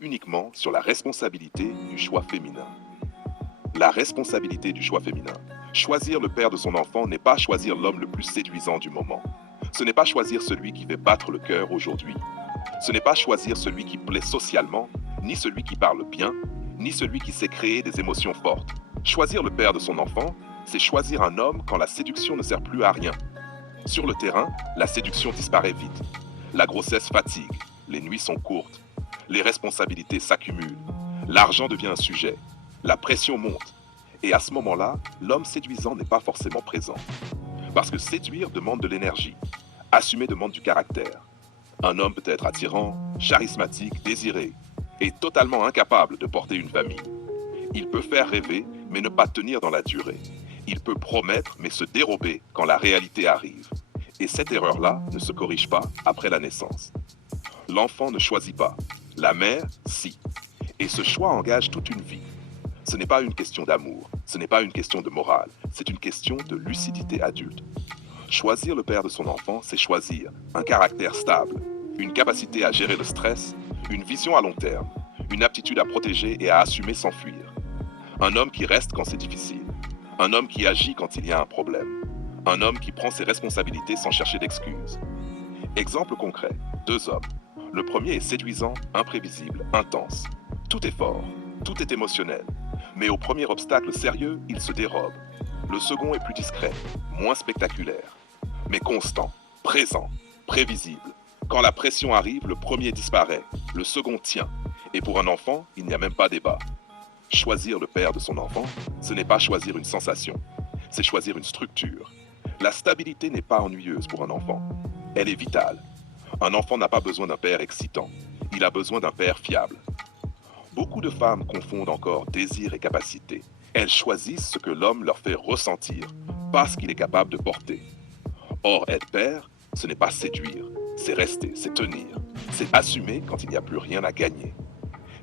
Uniquement sur la responsabilité du choix féminin. La responsabilité du choix féminin. Choisir le père de son enfant n'est pas choisir l'homme le plus séduisant du moment. Ce n'est pas choisir celui qui fait battre le cœur aujourd'hui. Ce n'est pas choisir celui qui plaît socialement, ni celui qui parle bien, ni celui qui sait créer des émotions fortes. Choisir le père de son enfant, c'est choisir un homme quand la séduction ne sert plus à rien. Sur le terrain, la séduction disparaît vite. La grossesse fatigue, les nuits sont courtes, les responsabilités s'accumulent, l'argent devient un sujet, la pression monte. Et à ce moment-là, l'homme séduisant n'est pas forcément présent. Parce que séduire demande de l'énergie, assumer demande du caractère. Un homme peut être attirant, charismatique, désiré, et totalement incapable de porter une famille. Il peut faire rêver, mais ne pas tenir dans la durée. Il peut promettre, mais se dérober quand la réalité arrive. Et cette erreur-là ne se corrige pas après la naissance. L'enfant ne choisit pas. La mère, si. Et ce choix engage toute une vie. Ce n'est pas une question d'amour, ce n'est pas une question de morale, c'est une question de lucidité adulte. Choisir le père de son enfant, c'est choisir un caractère stable, une capacité à gérer le stress, une vision à long terme, une aptitude à protéger et à assumer sans fuir. Un homme qui reste quand c'est difficile, un homme qui agit quand il y a un problème, un homme qui prend ses responsabilités sans chercher d'excuses. Exemple concret, 2 hommes. Le premier est séduisant, imprévisible, intense. Tout est fort, tout est émotionnel. Mais au premier obstacle sérieux, il se dérobe. Le second est plus discret, moins spectaculaire, mais constant, présent, prévisible. Quand la pression arrive, le premier disparaît, le second tient. Et pour un enfant, il n'y a même pas débat. Choisir le père de son enfant, ce n'est pas choisir une sensation, c'est choisir une structure. La stabilité n'est pas ennuyeuse pour un enfant, elle est vitale. Un enfant n'a pas besoin d'un père excitant, il a besoin d'un père fiable. Beaucoup de femmes confondent encore désir et capacité. Elles choisissent ce que l'homme leur fait ressentir, pas ce qu'il est capable de porter. Or, être père, ce n'est pas séduire, c'est rester, c'est tenir, c'est assumer quand il n'y a plus rien à gagner.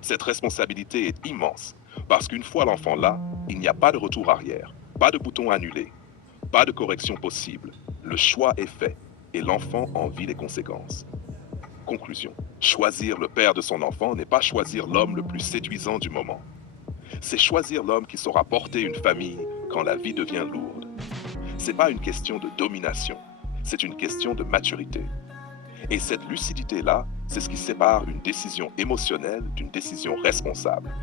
Cette responsabilité est immense, parce qu'une fois l'enfant là, il n'y a pas de retour arrière, pas de bouton annulé, pas de correction possible. Le choix est fait, et l'enfant en vit les conséquences. Conclusion. Choisir le père de son enfant n'est pas choisir l'homme le plus séduisant du moment. C'est choisir l'homme qui saura porter une famille quand la vie devient lourde. C'est pas une question de domination, c'est une question de maturité. Et cette lucidité-là, c'est ce qui sépare une décision émotionnelle d'une décision responsable.